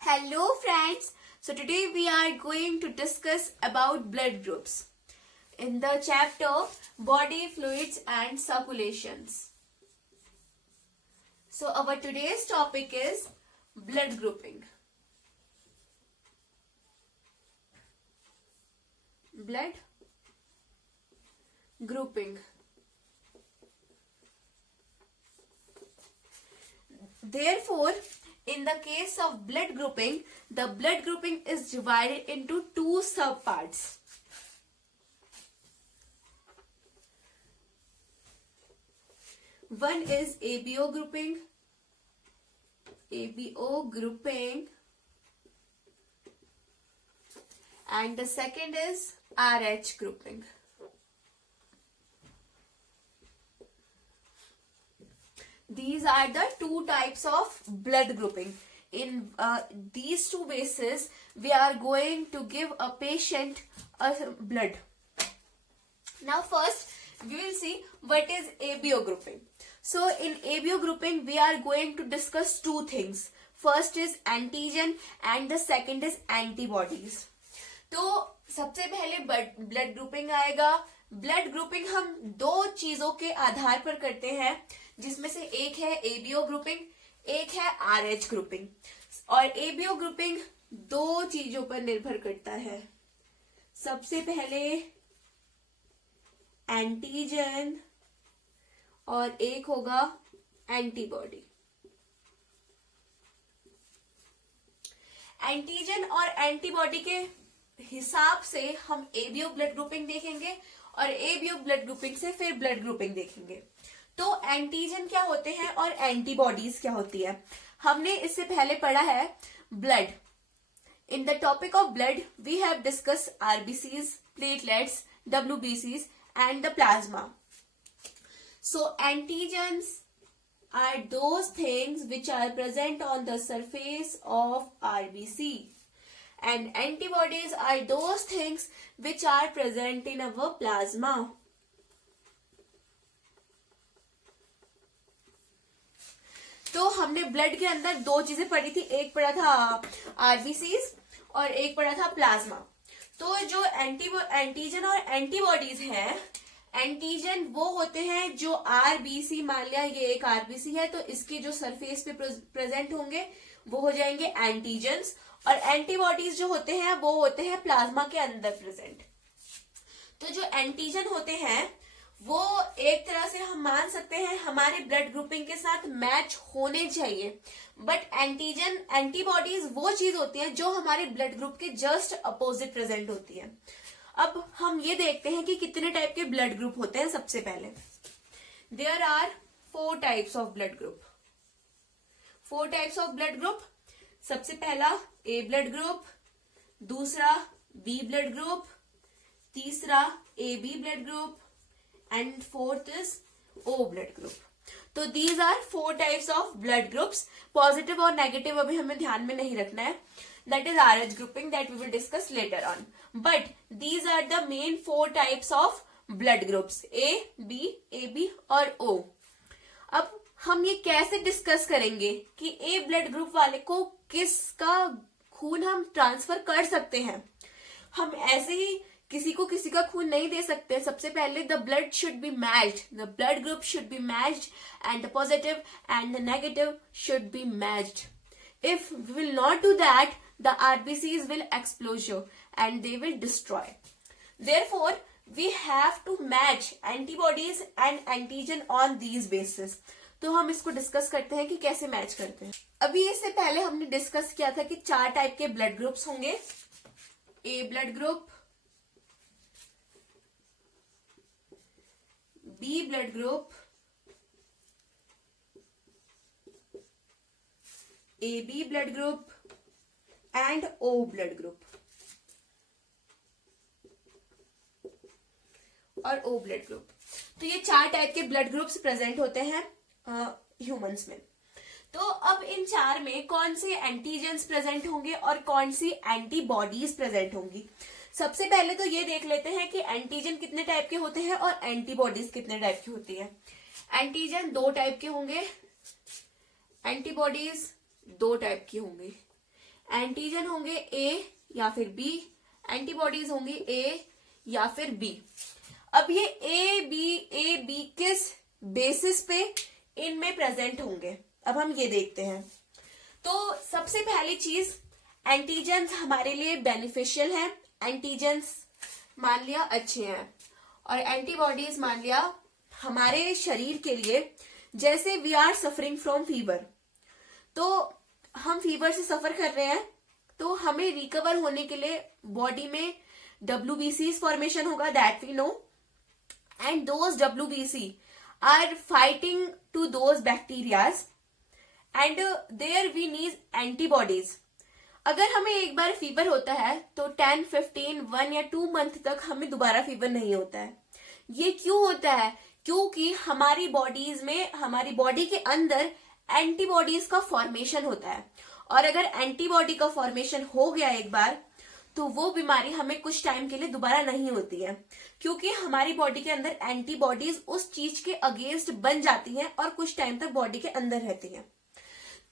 Hello friends, so today we are going to discuss about blood groups in the chapter body fluids and circulations. So our today's topic is blood grouping. Blood grouping. Therefore, in the case of blood grouping, the blood grouping is divided into two subparts. One is ABO grouping, and the second is RH grouping. These are the two types of blood grouping. In these two bases, we are going to give a patient a blood. Now first, we will see what is ABO grouping. So in ABO grouping, we are going to discuss two things. First is antigen and the second is antibodies. तो सबसे पहले blood grouping आएगा. Blood grouping हम दो चीजों के आधार पर करते हैं, जिसमें से एक है एबीओ ग्रुपिंग, एक है आरएच ग्रुपिंग. और एबीओ ग्रुपिंग दो चीजों पर निर्भर करता है. सबसे पहले एंटीजन और एक होगा एंटीबॉडी. एंटीजन और एंटीबॉडी के हिसाब से हम एबीओ ब्लड ग्रुपिंग देखेंगे और एबीओ ब्लड ग्रुपिंग से फिर ब्लड ग्रुपिंग देखेंगे. तो एंटीजन क्या होते हैं और एंटीबॉडीज क्या होती है, हमने इससे पहले पढ़ा है. Blood, in the topic of blood we have discuss RBCs, platelets, डब्ल्यूबीसीज and the plasma. So antigens are those things which are present on the surface of RBC, and antibodies are those things which are present in our plasma. तो हमने blood के अंदर दो चीजें पढ़ी थी, एक पढ़ा था आरबीसीज और एक पढ़ा था प्लाज्मा. तो जो एंटीजन और एंटीबॉडीज हैं, एंटीजन वो होते हैं जो आरबीसी, मान लिया ये एक आरबीसी है तो इसके जो सरफेस पे प्रेजेंट होंगे वो हो जाएंगे एंटीजन्स, और एंटीबॉडीज जो होते हैं वो होते हैं प्लाज्मा के अंदर प्रेजेंट. तो जो एंटीजन होते हैं वो एक तरह से हम मान सकते हैं हमारे ब्लड ग्रुपिंग के साथ मैच होने चाहिए, बट एंटीबॉडीज वो चीज होती है जो हमारे ब्लड ग्रुप के जस्ट अपोजिट प्रेजेंट होती है. अब हम ये देखते हैं कि कितने टाइप के ब्लड ग्रुप होते हैं. सबसे पहले there are 4 types of blood group. 4 types of blood group. सबसे पहला ए ब्लड ग्रुप, दूसरा बी ब्लड ग्रुप, तीसरा A B blood group and fourth is O blood group. तो these are 4 types of blood groups. Positive और negative अभी हमें ध्यान में नहीं रखना है. That is RH grouping that we will discuss later on. But these are the main 4 types of blood groups, A, B, AB और O. अब हम ये कैसे डिस्कस करेंगे कि A ब्लड ग्रुप वाले को किसका खून हम ट्रांसफर कर सकते हैं. हम ऐसे ही किसी का खून नहीं दे सकते. सबसे पहले the blood should be matched, the blood group should be matched and the positive and the negative should be matched. If we will not do that, the RBCs will explode and they will destroy. Therefore, we have to match antibodies and antigen on these bases. तो हम इसको discuss करते हैं कि कैसे match करते हैं. अभी इससे पहले हमने डिस्कस किया था कि 4 टाइप के ब्लड ग्रुप्स होंगे. A blood group, B blood group, AB blood group and O blood group और O blood group. तो ये 4 टाइप के ब्लड ग्रुप्स प्रेजेंट होते हैं ह्यूमंस में. तो अब इन 4 में कौन से एंटीजेंस प्रेजेंट होंगे और कौन सी एंटीबॉडीज प्रेजेंट होंगी. सबसे पहले तो ये देख लेते हैं कि एंटीजन कितने टाइप के होते हैं और एंटीबॉडीज कितने टाइप की होती है. एंटीजन 2 टाइप के होंगे, एंटीबॉडीज 2 टाइप की होंगी. एंटीजन होंगे ए या फिर बी, एंटीबॉडीज होंगी ए या फिर बी। अब ये ए बी किस बेसिस पे इनमें प्रेजेंट होंगे, अब हम ये देखते हैं। तो सबसे पहली चीज, एंटीजन्स हमारे लिए बेनिफिशियल हैं, एंटीजन्स मान लिया अच्छे हैं, और एंटीबॉडीज मान लिया हमारे शरीर के लिए, जैसे we are suffering from fever, तो हम फीवर से सफर कर रहे हैं, तो हमें रिकवर होने के लिए बॉडी में WBC फॉर्मेशन होगा, that we know, and those WBC are fighting to those bacterias and there we need antibodies. अगर हमें एक बार फीवर होता है तो 10, 15, 1 या 2 मंथ तक हमें दोबारा फीवर नहीं होता है। ये क्यों होता है? क्योंकि हमारी बॉडीज में, हमारी बॉडी के अंदर एंटीबॉडीज का फॉर्मेशन होता है, और अगर एंटीबॉडी का फॉर्मेशन हो गया एक बार, तो वो बीमारी हमें कुछ टाइम के लिए दोबारा नहीं होती है, क्योंकि हमारी बॉडी के अंदर एंटीबॉडीज उस चीज के अगेंस्ट बन जाती हैं और कुछ टाइम तक बॉडी के अंदर रहती हैं।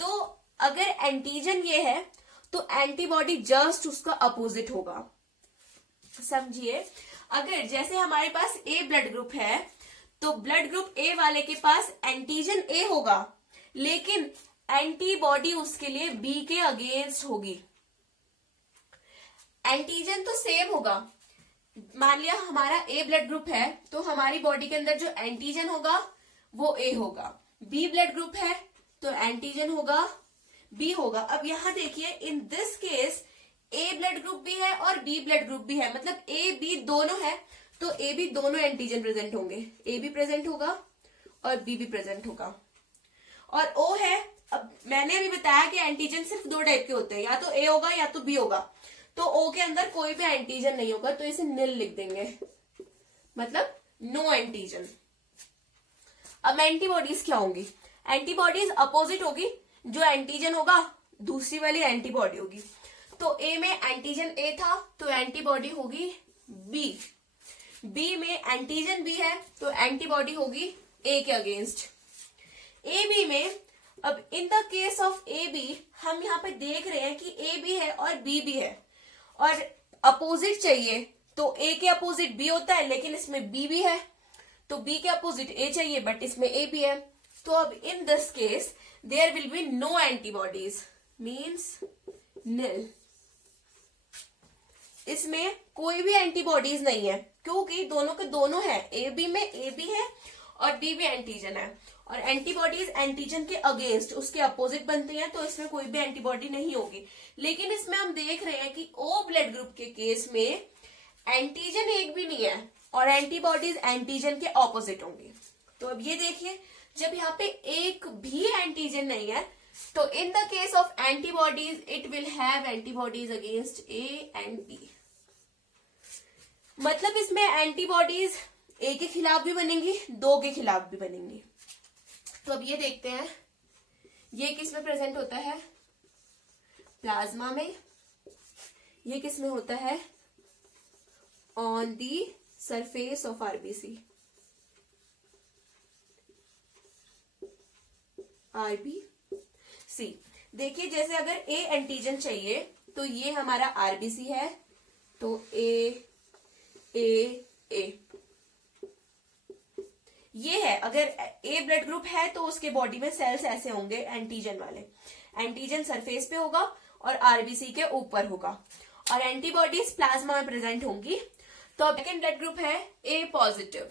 तो अगर एंटीजन ये है तो एंटीबॉडी जस्ट उसका अपोजिट होगा। समझिए, अगर जैसे हमारे पास ए ब्लड ग्रुप है, तो ब्लड ग्रुप ए वाले के पास एंटीजन ए होगा, लेकिन एंटीबॉडी उसके लिए बी के अगेंस्ट होगी। एंटीजन तो सेम होगा, मान लिया हमारा ए ब्लड ग्रुप है, तो हमारी बॉडी के अंदर जो एंटीजन होगा वो ए होगा। बी ब्लड ग्रुप है तो एंटीजन होगा बी होगा। अब यहां देखिए, इन this case A blood group भी है और बी ब्लड ग्रुप भी है, मतलब ए बी दोनों है, तो ए बी दोनों एंटीजन प्रेजेंट होंगे, ए भी प्रेजेंट होगा और बी भी प्रेजेंट होगा। और ओ है, अब मैंने अभी बताया कि एंटीजन सिर्फ 2 टाइप के होते हैं, या तो ए होगा या तो बी होगा, तो ओ के अंदर कोई भी एंटीजन नहीं होगा, तो इसे निल लिख देंगे, मतलब नो एंटीजन। अब एंटीबॉडीज क्या होंगी? एंटीबॉडीज अपोजिट होगी, जो एंटीजन होगा दूसरी वाली एंटीबॉडी होगी। तो ए में एंटीजन ए था तो एंटीबॉडी होगी बी, बी में एंटीजन बी है तो एंटीबॉडी होगी ए के अगेंस्ट। ए बी में, अब in the case of A B हम यहाँ पे देख रहे हैं कि ए भी है और बी भी है, और अपोजिट चाहिए तो ए के अपोजिट बी होता है, लेकिन इसमें बी भी है, तो बी के अपोजिट ए चाहिए बट इसमें ए भी है। तो अब in this case there will be no antibodies, means nil. इसमें कोई भी एंटीबॉडीज नहीं है, क्योंकि दोनों के दोनों है, ए बी में ए बी है और बी भी एंटीजन है, और एंटीबॉडीज एंटीजन के अगेंस्ट, उसके अपोजिट बनती हैं, तो इसमें कोई भी एंटीबॉडी नहीं होगी। लेकिन इसमें हम देख रहे हैं कि ओ ब्लड ग्रुप के केस में एंटीजन एक भी नहीं है और एंटीबॉडीज एंटीजन के ऑपोजिट होंगी। तो अब ये देखिए, जब यहाँ पे एक भी एंटीजन नहीं है, तो in the case of antibodies it will have antibodies against A and B, मतलब इसमें एंटीबॉडीज ए के खिलाफ भी बनेंगी, 2 के खिलाफ भी बनेंगी। तो अब ये देखते हैं, ये किस में प्रेजेंट होता है? प्लाज्मा में। ये किस में होता है? On the surface of RBC, RBC. देखिए, जैसे अगर ए एंटीजन चाहिए तो ये हमारा आरबीसी है, तो ए ये है। अगर ए ब्लड ग्रुप है तो उसके बॉडी में सेल्स ऐसे होंगे एंटीजन वाले, एंटीजन सरफेस पे होगा और आरबीसी के ऊपर होगा, और एंटीबॉडीज प्लाज्मा में प्रेजेंट होंगी। तो अब सेकेंड ब्लड ग्रुप है ए पॉजिटिव।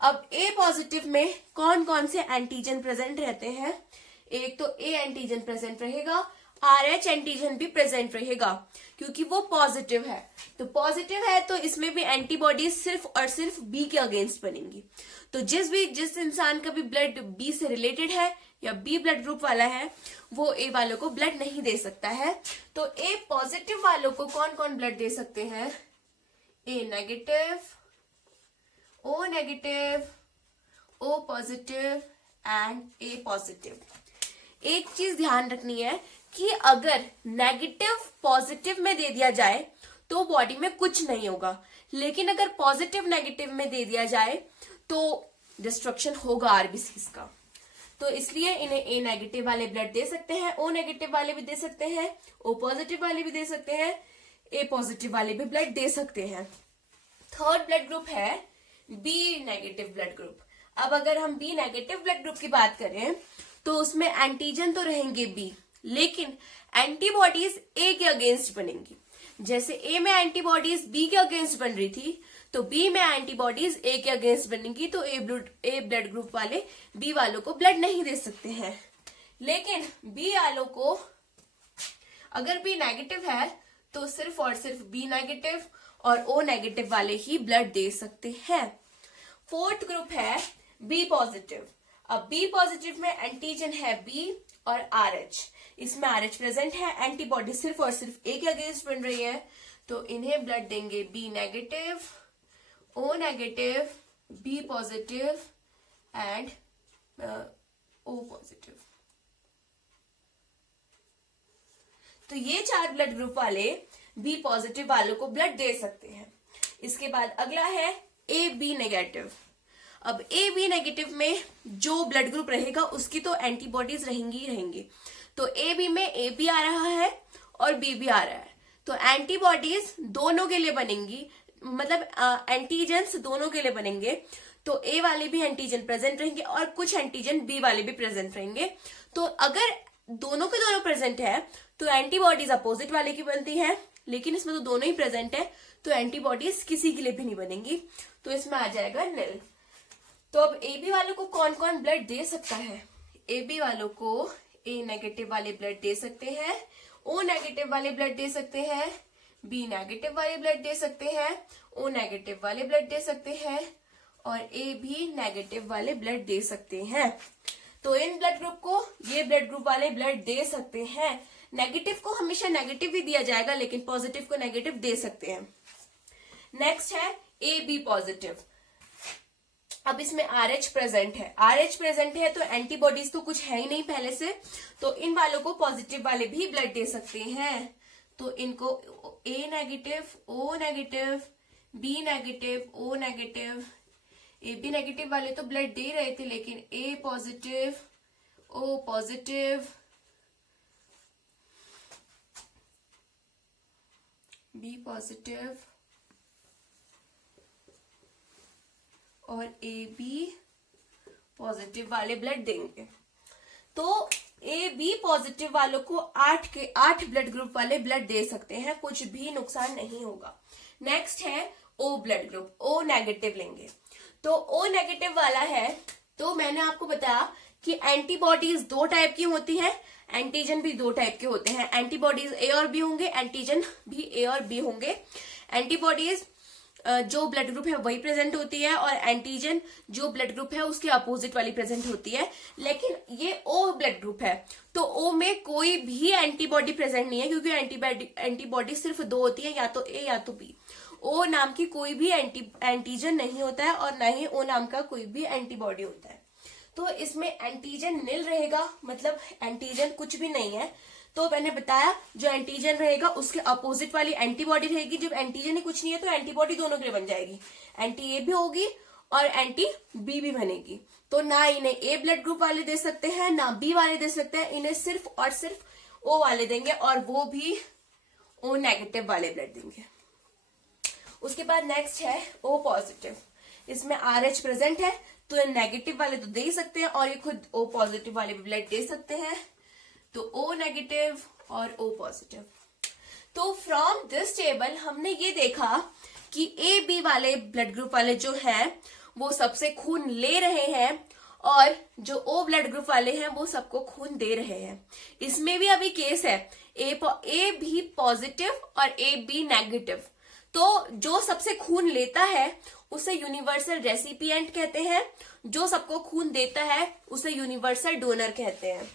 अब ए पॉजिटिव में कौन कौन से एंटीजन प्रेजेंट रहते हैं? एक तो ए एंटीजन प्रेजेंट रहेगा, RH एंटीजन भी प्रेजेंट रहेगा, क्योंकि वो पॉजिटिव है। तो पॉजिटिव है तो इसमें भी एंटीबॉडीज सिर्फ और सिर्फ बी के अगेंस्ट बनेंगी। तो जिस इंसान का भी ब्लड बी से रिलेटेड है या बी ब्लड ग्रुप वाला है, वो ए वालों को ब्लड नहीं दे सकता है। तो ए पॉजिटिव वालों को कौन कौन ब्लड दे सकते हैं? A negative, O negative, O positive and A positive. एक चीज ध्यान रखनी है कि अगर नेगेटिव पॉजिटिव में दे दिया जाए तो बॉडी में कुछ नहीं होगा, लेकिन अगर पॉजिटिव नेगेटिव में दे दिया जाए तो डिस्ट्रक्शन होगा आरबीसीज का। तो इसलिए इन्हें ए नेगेटिव वाले ब्लड दे सकते हैं, ओ नेगेटिव वाले भी दे सकते हैं, ओ पॉजिटिव वाले भी दे सकते हैं, ए पॉजिटिव वाले भी ब्लड दे सकते हैं। थर्ड ब्लड ग्रुप है बी नेगेटिव ब्लड ग्रुप। अब अगर हम बी नेगेटिव ब्लड ग्रुप की बात करें तो उसमें एंटीजन तो रहेंगे बी, लेकिन एंटीबॉडीज ए के अगेंस्ट बनेंगी। जैसे ए में एंटीबॉडीज बी के अगेंस्ट बन रही थी, तो बी में एंटीबॉडीज ए के अगेंस्ट बनेंगी, तो ए ब्लड ग्रुप वाले बी वालों को ब्लड नहीं दे सकते हैं। लेकिन बी वालों को अगर बी नेगेटिव है तो सिर्फ और सिर्फ बी नेगेटिव और ओ नेगेटिव वाले ही ब्लड दे सकते हैं। फोर्थ ग्रुप है बी पॉजिटिव। अब बी पॉजिटिव में एंटीजन है बी और आर एच, इसमें आर एच प्रेजेंट है, एंटीबॉडी सिर्फ और सिर्फ ए के अगेंस्ट बन रही है, तो इन्हें ब्लड देंगे B negative, O negative, B positive and O positive. तो ये 4 ब्लड ग्रुप वाले बी पॉजिटिव वालों को ब्लड दे सकते हैं। इसके बाद अगला है ए बी नेगेटिव। अब ए बी नेगेटिव में जो ब्लड ग्रुप रहेगा उसकी तो एंटीबॉडीज रहेंगी ही रहेंगी। तो ए बी में ए भी आ रहा है और बी भी आ रहा है, तो एंटीबॉडीज दोनों के लिए बनेंगी, मतलब एंटीजेंस दोनों के लिए बनेंगे। तो ए वाले भी एंटीजन प्रेजेंट रहेंगे और कुछ एंटीजन बी वाले भी प्रेजेंट रहेंगे। तो अगर दोनों के दोनों प्रेजेंट है तो एंटीबॉडीज अपोजिट वाले की बनती है, लेकिन इसमें तो दोनों ही प्रेजेंट है तो एंटीबॉडीज किसी के लिए भी नहीं बनेंगी, तो इसमें आ जाएगा निल। तो अब ए बी वालों को कौन कौन ब्लड दे सकता है? ए बी वालों को ए नेगेटिव वाले ब्लड दे सकते हैं, ओ नेगेटिव वाले ब्लड दे सकते हैं, बी नेगेटिव वाले ब्लड दे सकते हैं, ओ नेगेटिव वाले ब्लड दे सकते हैं और ए भी नेगेटिव वाले ब्लड दे सकते हैं। तो इन ब्लड ग्रुप को ये ब्लड ग्रुप वाले ब्लड दे सकते हैं। नेगेटिव को हमेशा नेगेटिव ही दिया जाएगा, लेकिन पॉजिटिव को नेगेटिव दे सकते हैं। नेक्स्ट है ए बी पॉजिटिव। अब इसमें आर एच प्रेजेंट है, आर एच प्रेजेंट है तो एंटीबॉडीज तो कुछ है ही नहीं पहले से, तो इन वालों को पॉजिटिव वाले भी ब्लड दे सकते हैं। तो इनको A negative, O negative, B negative, O negative, A B negative वाले तो ब्लड दे रहे थे, लेकिन A positive, O positive, B positive और ए बी पॉजिटिव वाले ब्लड देंगे। तो ए बी पॉजिटिव वालों को 8 ब्लड ग्रुप वाले ब्लड दे सकते हैं, कुछ भी नुकसान नहीं होगा। नेक्स्ट है O blood group, O negative लेंगे। तो ओ नेगेटिव वाला है, तो मैंने आपको बताया कि एंटीबॉडीज 2 टाइप की होती हैं, एंटीजन भी 2 टाइप के होते हैं। एंटीबॉडीज ए और बी होंगे, एंटीजन भी ए और बी होंगे। एंटीबॉडीज जो ब्लड ग्रुप है वही प्रेजेंट होती है और एंटीजन जो ब्लड ग्रुप है उसके अपोजिट वाली प्रेजेंट होती है। लेकिन ये ओ ब्लड ग्रुप है, तो ओ में कोई भी एंटीबॉडी प्रेजेंट नहीं है, क्योंकि एंटीबॉडी सिर्फ 2 होती है, या तो ए या तो बी। ओ नाम की कोई भी एंटीजन नहीं होता है और न ही ओ नाम का कोई भी एंटीबॉडी होता है। तो इसमें एंटीजन निल रहेगा, मतलब एंटीजन कुछ भी नहीं है। तो मैंने बताया जो एंटीजन रहेगा उसके अपोजिट वाली एंटीबॉडी रहेगी। जब एंटीजन ही कुछ नहीं है तो एंटीबॉडी दोनों के लिए बन जाएगी, एंटी ए भी होगी और एंटी बी भी बनेगी। तो ना इन्हें ए ब्लड ग्रुप वाले दे सकते हैं ना बी वाले दे सकते हैं, इन्हें सिर्फ और सिर्फ ओ वाले देंगे और वो भी ओ नेगेटिव वाले ब्लड देंगे। उसके बाद नेक्स्ट है ओ पॉजिटिव। इसमें आर एच प्रेजेंट है तो नेगेटिव वाले तो दे ही सकते हैं और ये खुद ओ पॉजिटिव वाले भी ब्लड दे सकते हैं। तो ओ नेगेटिव और ओ पॉजिटिव। तो फ्रॉम दिस टेबल हमने ये देखा कि ए बी वाले ब्लड ग्रुप वाले जो हैं वो सबसे खून ले रहे हैं और जो ओ ब्लड ग्रुप वाले हैं वो सबको खून दे रहे हैं। इसमें भी अभी केस है ए बी पॉजिटिव और ए बी नेगेटिव। तो जो सबसे खून लेता है उसे यूनिवर्सल रेसिपिएंट कहते हैं, जो सबको खून देता है उसे यूनिवर्सल डोनर कहते हैं।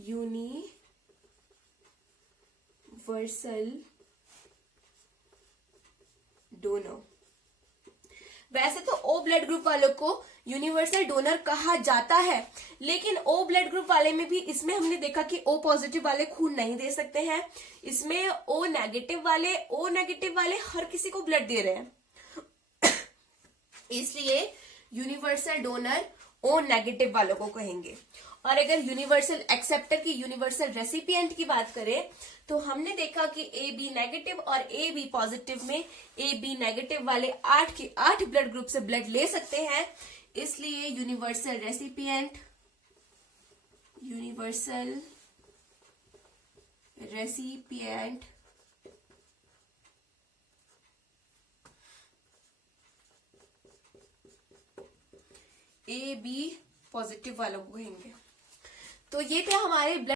Universal donor. वैसे तो ओ ब्लड ग्रुप वालों को यूनिवर्सल डोनर कहा जाता है, लेकिन ओ ब्लड ग्रुप वाले में भी इसमें हमने देखा कि ओ पॉजिटिव वाले खून नहीं दे सकते हैं। इसमें ओ नेगेटिव वाले हर किसी को ब्लड दे रहे हैं। इसलिए यूनिवर्सल डोनर ओ नेगेटिव वालों को कहेंगे। और अगर यूनिवर्सल एक्सेप्टर की, यूनिवर्सल रेसिपिएंट की बात करें तो हमने देखा कि ए बी नेगेटिव और ए बी पॉजिटिव में ए बी नेगेटिव वाले 8 के 8 ब्लड ग्रुप से ब्लड ले सकते हैं, इसलिए universal recipient A B positive वालों को कहेंगे। तो ये थे हमारे ब्लड